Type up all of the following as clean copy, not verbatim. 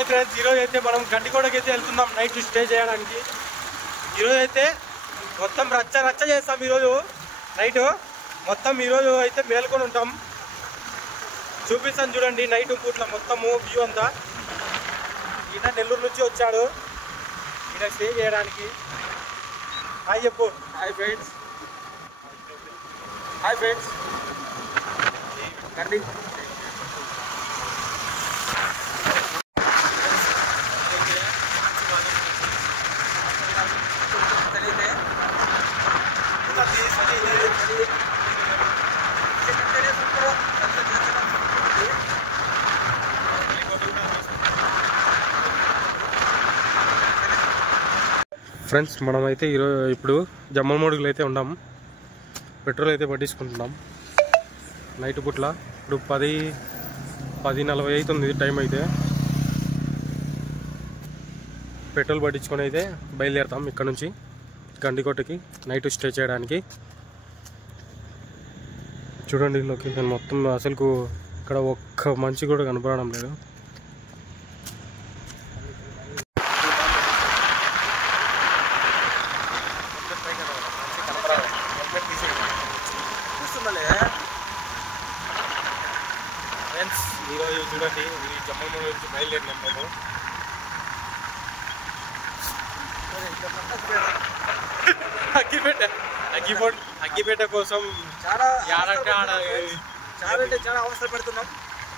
Hi friends, ఈరోజు అయితే మనం గండికోటకి అయితే వెళ్తున్నాం నైట్ స్టే చేయడానికి. ఈరోజు అయితే మొత్తం రచ్చ చేస్తాం. ఈరోజు నైట్ మొత్తం ఈరోజు అయితే మేల్కొని ఉంటాం. చూపిస్తాను చూడండి నైట్ పూట్ల మొత్తము వ్యూ అంతా. ఈయన నెల్లూరు నుంచి వచ్చాడు ఈయన స్టే చేయడానికి. హాయ్ చెప్పు. Hi friends. Hi friends. కండి ఫ్రెండ్స్, మనమైతే ఇప్పుడు జమ్మలమడుగులో అయితే ఉన్నాం. పెట్రోల్ అయితే పట్టించుకుంటున్నాం నైట్ పూట్ల. ఇప్పుడు 10:40 అవుతుంది టైం. అయితే పెట్రోల్ పట్టించుకొని అయితే బయలుదేరుతాం ఇక్కడ నుంచి గండికోటకి నైట్ స్టే చేయడానికి. చూడండి లొకేషన్ మొత్తం. అసలు ఇక్కడ ఒక్క మనిషి కూడా కనపడడం లేదు. ఫ్రెండ్స్, ఈరోజు చూడండి ఈ జమ్మలమడుగు నుంచి బయలుదేరినాం మేము. అగ్గిపేట కోసం చాలా అవసరం పెడుతున్నాం.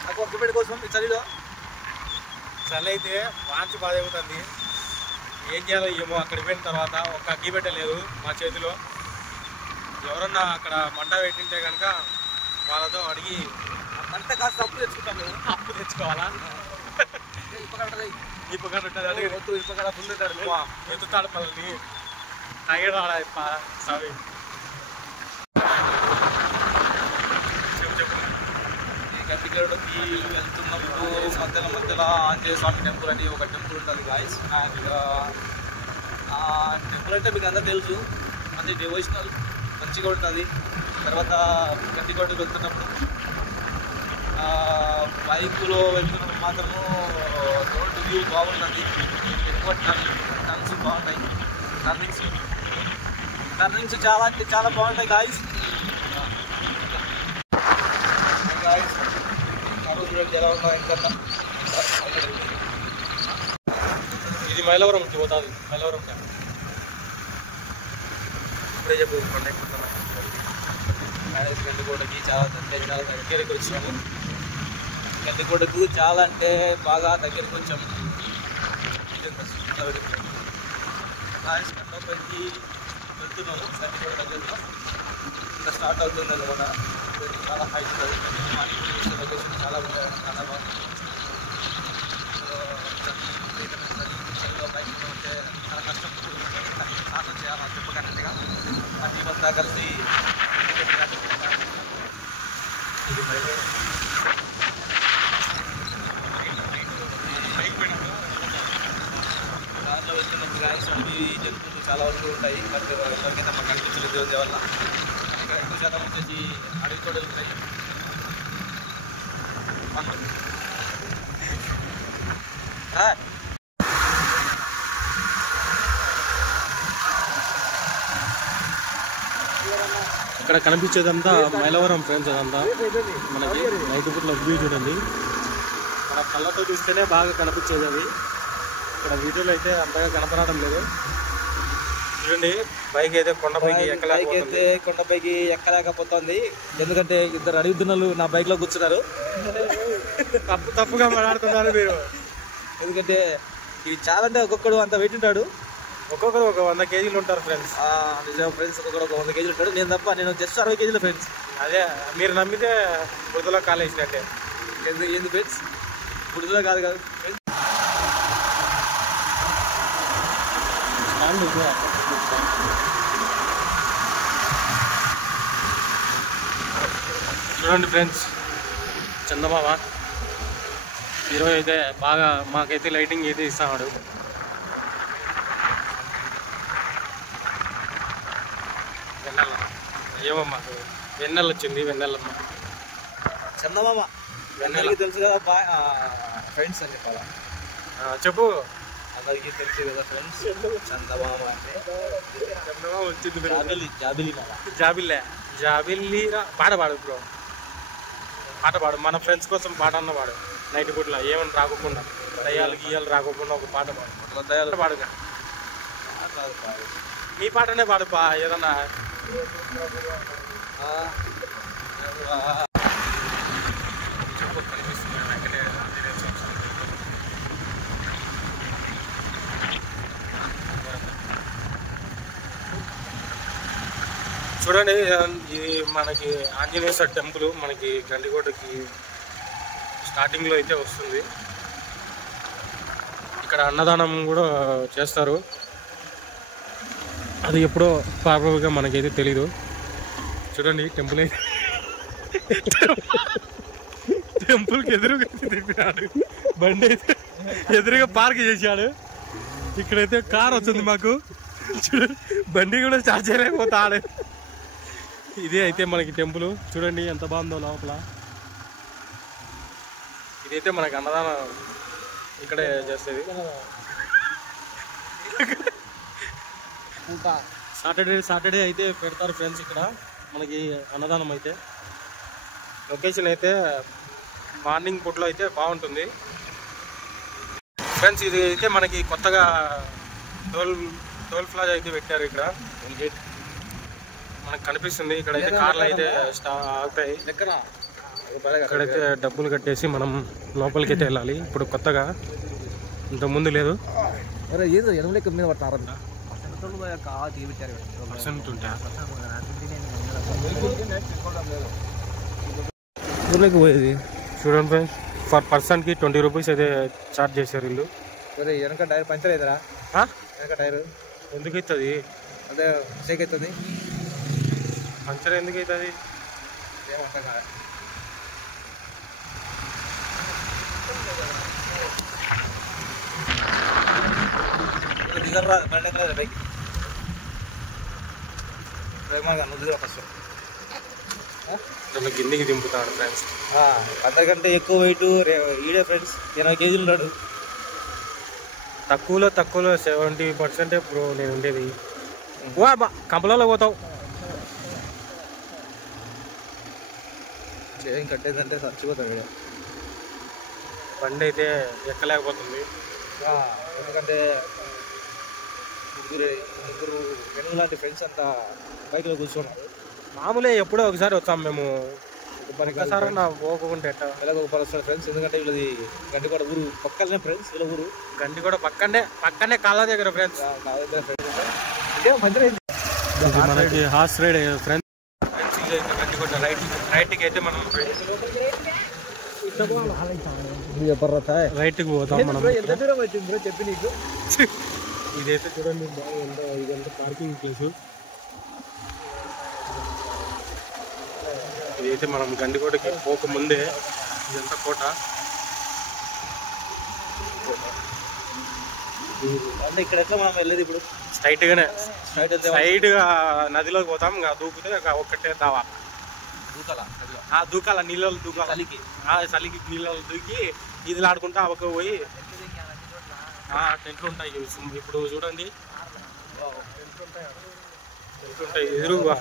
నాకు అగ్గిపేట కోసం ఈ చలిలో. చలి అయితే వాంచి బాధ అవుతుంది. ఏం చేయాలో ఏమో. అక్కడికి పోయిన తర్వాత ఒక్క అగ్గిపేట లేదు మా చేతిలో. ఎవరన్నా అక్కడ మంట పెట్టింటే కనుక వాళ్ళతో అడిగి మంట కాస్త అప్పు తెచ్చుకుంటాం. అప్పు తెచ్చుకోవాలా? ఇప్పగడ ఫుల్ ఎత్తుతాడు పల్లని తాగేవాడా సారీ. గండికోటకి వెళ్తున్నప్పుడు మధ్యలో ఆంజనేయ స్వామి టెంపుల్ అని ఒక టెంపుల్ ఉంటుంది గాయస్. అండ్ ఆ టెంపుల్ అంటే మీకు అందరూ తెలుసు, మంచి డివోషనల్, మంచిగా ఉంటుంది. తర్వాత గండికోటకి వెళ్తున్నప్పుడు బైకులో వెళ్తున్నప్పుడు మాత్రము రోడ్డు వ్యూ బాగుంటుంది. ఎక్కువ టర్న్స్ బాగుంటాయి. టర్నింగ్స్ చాలా అంటే చాలా బాగుంటాయి గాయస్. ఎలా ఉన్నాయి ఇంకా. ఇది మైలవరంకి పోతుంది. మైలవరం ఇప్పుడే చెప్పు. గండికోటకి చాలా దగ్గరికి వచ్చాము. గండికోటకు చాలా అంటే బాగా దగ్గరికి వచ్చాము. గండికోటకి వెళ్తున్నాము. గండికోట దగ్గరలో ఇంకా స్టార్ట్ అవుతుంది అనమాట. చాలా హైట్ ఉంటుంది. లొకేషన్ చాలా చాలా బాగుంది. బైక్లో ఉంటే చాలా కష్టం. స్నానం చేయాలి చెప్పగలట్టుగా అన్నిమంతా కలిసి ఇది దాంట్లో వెళ్తున్నప్పుడు గాయస్ అవి జంతువులు చాలా వరకు ఉంటాయి. బట్ ఎవరికైనా మాకు కనిపించలేదు దేవుని వల్ల. ఇక్కడ ఎక్కువ శాతం వచ్చేసి అడవి తోటలు ఉంటాయి. ఇక్కడ కనిపించేదంతా మైలవరం ఫ్రెండ్స్. అదంతా మనకి నైట్ పూట్ల వ్యూ చూడండి. మన కళ్ళతో చూస్తేనే బాగా కనిపించేది అవి. ఇక్కడ వీడియోలో అయితే అంతగా కనపడడం లేదు. చూడండి బైక్ అయితే కొండపైకి ఎక్కలేకపోతుంది. ఎందుకంటే ఇద్దరు అడుగుతున్నారు నా బైక్లో కూర్చున్నారు. తప్పుగా మాట్లాడుతున్నారు మీరు. ఎందుకంటే ఇవి చాలా అంటే ఒక్కొక్కడు అంత వెయిట్ ఉంటాడు. ఒక్కొక్కరు ఒక 100 కేజీలు ఉంటారు ఫ్రెండ్స్. నిజం ఫ్రెండ్స్, ఒక్కొక్కడు ఒక 100 కేజీలు ఉంటాడు. నేను జస్ట్ 60 కేజీలు ఫ్రెండ్స్. అదే మీరు నమ్మితే బురదలో కాలేసినట్టే. ఏంది ఫ్రెండ్స్, బురదలో కాదు ఫ్రెండ్స్. చూడండి ఫ్రెండ్స్, చందమామ ఈరోజు అయితే బాగా మాకైతే లైటింగ్ అయితే ఇస్తాడు. వెన్నెల ఏమమ్మా వెన్నెల వచ్చింది. వెన్నెలమ్మ చందమామ వెన్నెలకి తెలుసు కదా ఫ్రెండ్స్ అని చెప్పాలా. చెప్పు. అందరికీ తెలిసి కదా ఫ్రెండ్స్, చందమామ అంటే చందమామ వచ్చింది. జాబిల్లి పాట పాడు బ్రో, పాట పాడు. మన ఫ్రెండ్స్ కోసం పాట అన్న పాడు. నైట్ పూట్ల ఏమని రాకుండా, దయ్యాలు గీయాలు రాకుండా ఒక పాట పాడు. దయ్యాలు పాడుగా, నీ పాటనే పాడుపా ఏదన్నా. చూడండి, ఇది మనకి ఆంజనేయ స్వామి టెంపుల్ మనకి గండికోటకి స్టార్టింగ్లో అయితే వస్తుంది. ఇక్కడ అన్నదానం కూడా చేస్తారు. అది ఎప్పుడో ప్రాపర్గా మనకైతే తెలీదు. చూడండి టెంపుల్ అయితే టెంపుల్కి ఎదురుగా తిప్పినాడు. బండి అయితే ఎదురుగా పార్క్ చేశాడు. ఇక్కడైతే కార్ వచ్చింది మాకు. చూడండి బండి కూడా స్టార్ట్ చేయలేకపోతాడు. ఇదే అయితే మనకి టెంపుల్. చూడండి ఎంత బాగుందో లోపల. ఇదైతే మనకి అన్నదానం ఇక్కడే చేస్తుంది. సాటర్డే అయితే పెడతారు ఫ్రెండ్స్ ఇక్కడ మనకి అన్నదానం. అయితే లొకేషన్ అయితే మార్నింగ్ పూటలో అయితే బాగుంటుంది ఫ్రెండ్స్. ఇది అయితే మనకి కొత్తగా టోల్ ప్లాజా అయితే పెట్టారు ఇక్కడ. మనకు కనిపిస్తుంది ఇక్కడైతే కార్లు అయితే ఆగుతాయి. ఇక్కడైతే డబ్బులు కట్టేసి మనం లోపలికి అయితే వెళ్ళాలి. ఇప్పుడు కొత్తగా, ఇంతకుముందు లేదు. పోయేది చూడండి ఫ్రెండ్స్, పర్ పర్సన్కి 20 రూపీస్ అయితే ఛార్జ్ చేశారు వీళ్ళు. వెనక టైర్ పంచర్ అవుతారా? వెనక టైర్ ఎందుకు అవుతుంది? అదే షేక్ అవుతుంది. పంచర్ ఎందుకు అవుతుంది? కిందికి దింపుతాడు ఫ్రెండ్స్. అందరికంటే ఎక్కువ వెయిట్ ఈడే ఫ్రెండ్స్, 80 కేజీలు ఉన్నాడు. తక్కువలో 70% బ్రో నేను ఉండేది. కంపలలో పోతావు. ఏం కట్టేదంటే చచ్చిపోతాడు. బండి అయితే ఎక్కలేకపోతుంది. ఎందుకంటే ముగ్గురు వెనుక లాంటి ఫ్రెండ్స్ అంతా బైక్లో కూర్చున్నారు. మామూలే, ఎప్పుడో ఒకసారి వచ్చాం మేము. ఒకసారి నా పోకుంటే ఎలాగో వస్తారు ఫ్రెండ్స్. ఎందుకంటే వీళ్ళది గండికోట ఊరు పక్కనే ఫ్రెండ్స్. వీళ్ళ ఊరు గండికోట పక్కనే కాళ్ళ దగ్గర ఫ్రెండ్స్. మనకి హార్స్ రైడ్ ఫ్రెండ్స్. గండికోట రైట్కి అయితే మనం రైట్కి పోతాం మనం. చెప్పి నీకు ఇదైతే చూడండి బాగుందో. ఇదంతా పార్కింగ్ ప్లేసు. ఇదైతే మనం గండికోటకి పోకముందే ఇదంతా కోట. అంటే ఇక్కడ ఎట్లా మనం వెళ్ళేది? ఇప్పుడు స్ట్రైట్గా నదిలోకి పోతాం. ఇంకా దూకితే ఒక్కటే దావా దూకాల, నీళ్ళలో దూకాలి. చలికి నీళ్ళలో దూకి ఈదులు ఆడుకుంటా ఒక పోయి టెంట్లు ఉంటాయి. ఇప్పుడు చూడండి టెంట్లు ఉంటాయి ఎదురుగా.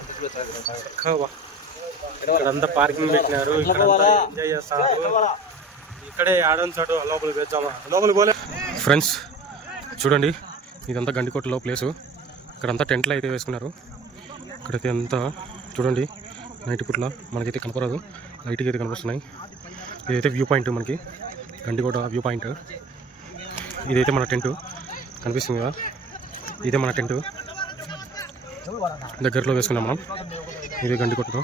ఇక్కడంతా పార్కింగ్ పెట్టినారు. ఎంజాయ్ చేస్తారు. ఇక్కడే ఆడని చాటు లోపలికి వెళ్తామా? లోపలికి పోలే ఫ్రెండ్స్. చూడండి ఇదంతా గండికోటలో ప్లేసు. ఇక్కడంతా టెంట్లు అయితే వేసుకున్నారు. ఇక్కడైతే అంతా చూడండి నైట్ పూట్ల మనకైతే కనపడదు, లైట్గా అయితే కనిపిస్తున్నాయి. ఇదైతే వ్యూ పాయింట్ మనకి గండికోట వ్యూ పాయింట్. ఇదైతే మన టెంట్ కనిపిస్తుంది కదా, ఇదే మన టెంట్ దగ్గరలో వేసుకున్నాం మనం. ఇదే గండికోటలో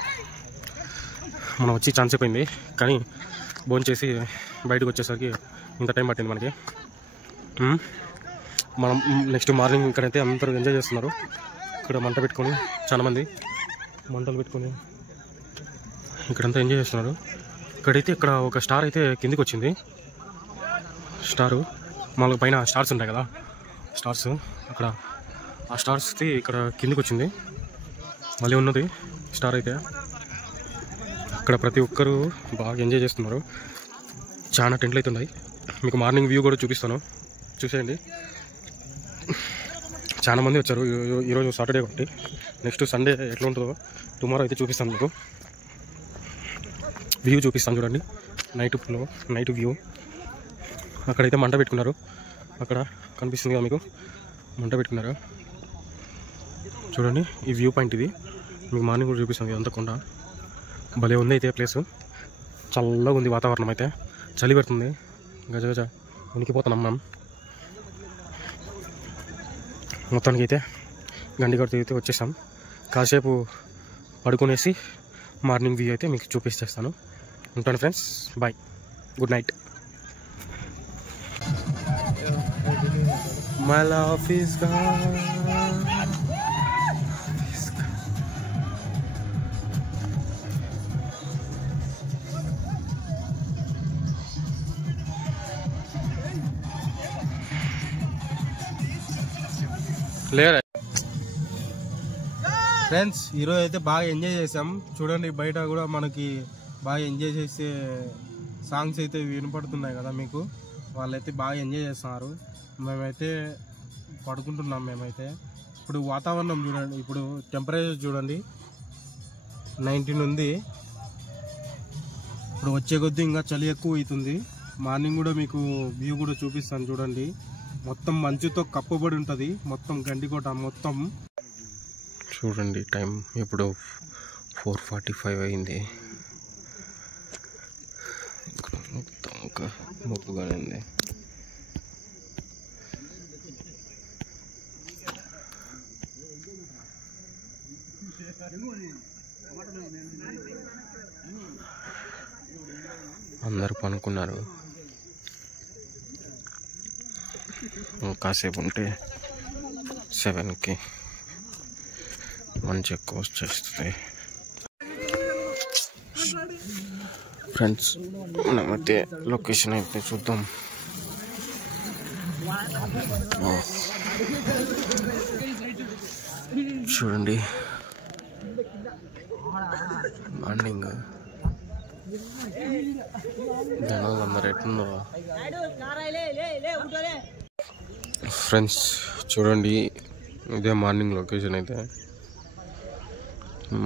మనం వచ్చి ఛాన్స్ అయిపోయింది, కానీ భోజనం చేసి బయటకు వచ్చేసరికి ఇంత టైం పట్టింది మనకి. మనం నెక్స్ట్ మార్నింగ్ ఇక్కడైతే అందరూ ఎంజాయ్ చేస్తున్నారు. ఇక్కడ మంట పెట్టుకొని చాలామంది మంటలు పెట్టుకొని ఇక్కడంతా ఎంజాయ్ చేస్తున్నారు. ఇక్కడైతే ఇక్కడ ఒక స్టార్ అయితే కిందికి వచ్చింది. స్టారు మనకు పైన స్టార్స్ ఉంటాయి కదా, స్టార్స్ అక్కడ ఆ స్టార్స్కి ఇక్కడ కిందికి వచ్చింది. మళ్ళీ ఉన్నది స్టార్ అయితే. ఇక్కడ ప్రతి ఒక్కరూ బాగా ఎంజాయ్ చేస్తున్నారు. చాలా టెంట్లు అయితే ఉన్నాయి. మీకు మార్నింగ్ వ్యూ కూడా చూపిస్తాను. చూసేయండి. చాలా మంది వచ్చారు ఈరోజు సాటర్డే కాబట్టి. నెక్స్ట్ సండే ఎట్లా ఉంటుందో టుమారో అయితే చూపిస్తాను మీకు. వ్యూ చూపిస్తాను చూడండి. Night view. అక్కడైతే మంట పెట్టుకున్నారు. అక్కడ కనిపిస్తుంది కదా మీకు, మంట పెట్టుకున్నారు చూడండి. ఈ వ్యూ పాయింట్ ఇది. మీకు మార్నింగ్ కూడా చూపిస్తాను. ఇదంతా కొండ భలే ఉంది అయితే ప్లేసు. చల్లగా ఉంది వాతావరణం అయితే. చలి పెడుతుంది, గజగజ ఉనికిపోతున్నాం మనం. మొత్తానికి అయితే గండిగడ్డ అయితే వచ్చేసాం. కాసేపు పడుకునేసి మార్నింగ్ వ్యూ అయితే మీకు చూపిస్తాను. ఉంటాను friends, bye, good night. My love is gone. లేరా ఫ్రెండ్స్, ఈరోజు అయితే బాగా ఎంజాయ్ చేసాం. చూడండి బయట కూడా మనకి బాగా ఎంజాయ్ చేసే సాంగ్స్ అయితే వినపడుతున్నాయి కదా మీకు. వాళ్ళైతే బాగా ఎంజాయ్ చేస్తున్నారు. మేమైతే పడుకుంటున్నాం. మేమైతే ఇప్పుడు వాతావరణం చూడండి. ఇప్పుడు టెంపరేచర్ చూడండి 19 ఉంది. ఇప్పుడు వచ్చే కొద్దీ ఇంకా చలి ఎక్కువ అవుతుంది. మార్నింగ్ కూడా మీకు వ్యూ కూడా చూపిస్తాను చూడండి. మొత్తం మంచుతో కప్పబడి ఉంటుంది మొత్తం గండికోట మొత్తం. చూడండి టైం ఇప్పుడు 4:45 అయింది. మొత్తం ఒక మబ్బుగానే ఉంది. అందరు పనుకున్నారు. కాసేపు ఉంటే 7కి మంచి ఎక్కువ వచ్చేస్తుంది. ఫ్రెండ్స్, మనమైతే లొకేషన్ అయితే చూద్దాం. చూడండి మార్నింగ్ జనాలు అందరు ఎట్లుందో ఫ్రెండ్స్. చూడండి ఇదే మార్నింగ్ లొకేషన్ అయితే.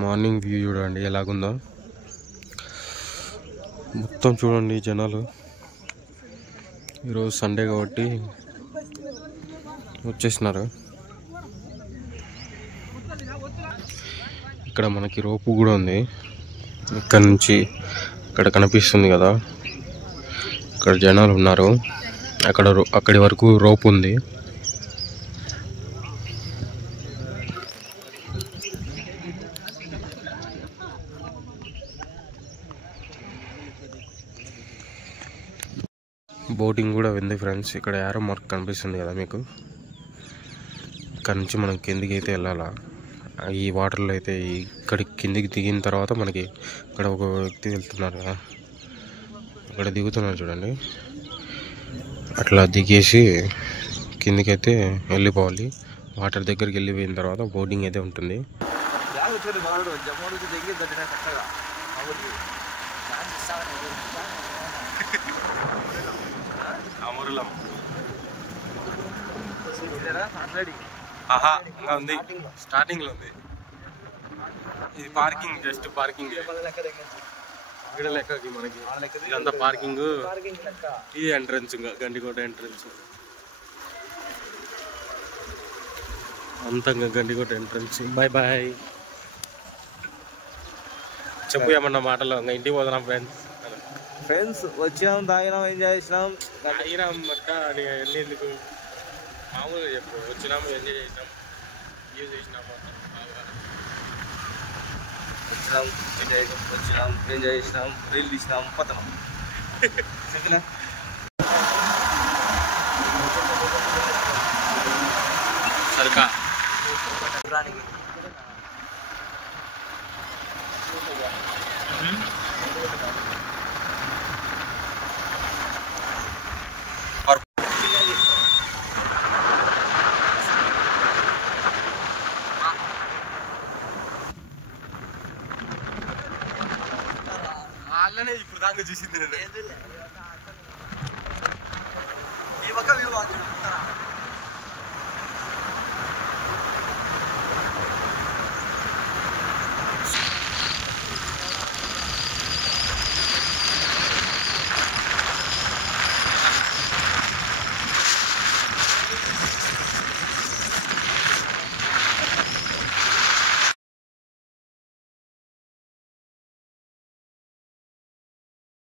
మార్నింగ్ వ్యూ చూడండి ఎలాగుందో. మొత్తం చూడండి జనాలు. ఈరోజు సండే కాబట్టి వచ్చేసినారు. ఇక్కడ మనకి రోపు కూడా ఉంది. ఇక్కడ నుంచి ఇక్కడ కనిపిస్తుంది కదా, ఇక్కడ జనాలు ఉన్నారు. అక్కడి వరకు రోప్ ఉంది. బోటింగ్ కూడా ఉంది ఫ్రెండ్స్. ఇక్కడ యారో మార్క్ కనిపిస్తుంది కదా మీకు. ఇక్కడ నుంచి మనం కిందికి అయితే వెళ్ళాలా. ఈ వాటర్లో అయితే ఇక్కడికి కిందికి దిగిన తర్వాత మనకి ఇక్కడ ఒక వ్యక్తి వెళ్తున్నారు కదా, అక్కడ దిగుతున్నారు చూడండి. అట్లా దిగేసి కిందికైతే వెళ్ళిపోవాలి. వాటర్ దగ్గరికి వెళ్ళిపోయిన తర్వాత బోటింగ్ అయితే ఉంటుంది. ఇంకా ఉంది, స్టార్టింగ్ లో ఉంది. ఇది పార్కింగ్, జస్ట్ పార్కింగ్ ఇక్కడ లెక్కకి మనకి ఇదంతా పార్కింగ్. ఇది ఎంట్రన్స్, ఇంకా గండికోట ఎంట్రన్స్ అంతా గండికోట ఎంట్రన్స్. Bye bye. చెప్పు ఏమన్నా మాటలో. ఇంకా ఇంటికి పోతున్నాం ఫ్రెండ్స్. వచ్చాం, తాగినాం, ఎంజాయ్ చేసినాం. తాగినాం మట్ట ఎందుకు మామూలుగా చెప్పు. వచ్చినాము, ఎంజాయ్ చేసినాం, యూజ్ చేసినాం, వచ్చినాం, ఎంజాయ్ చేసినాం, రీల్ తీసినాం, పోతున్నాం. సరికా వాళ్ళనే ఇప్పుడు దాకా చూసింది. ఈ పక్క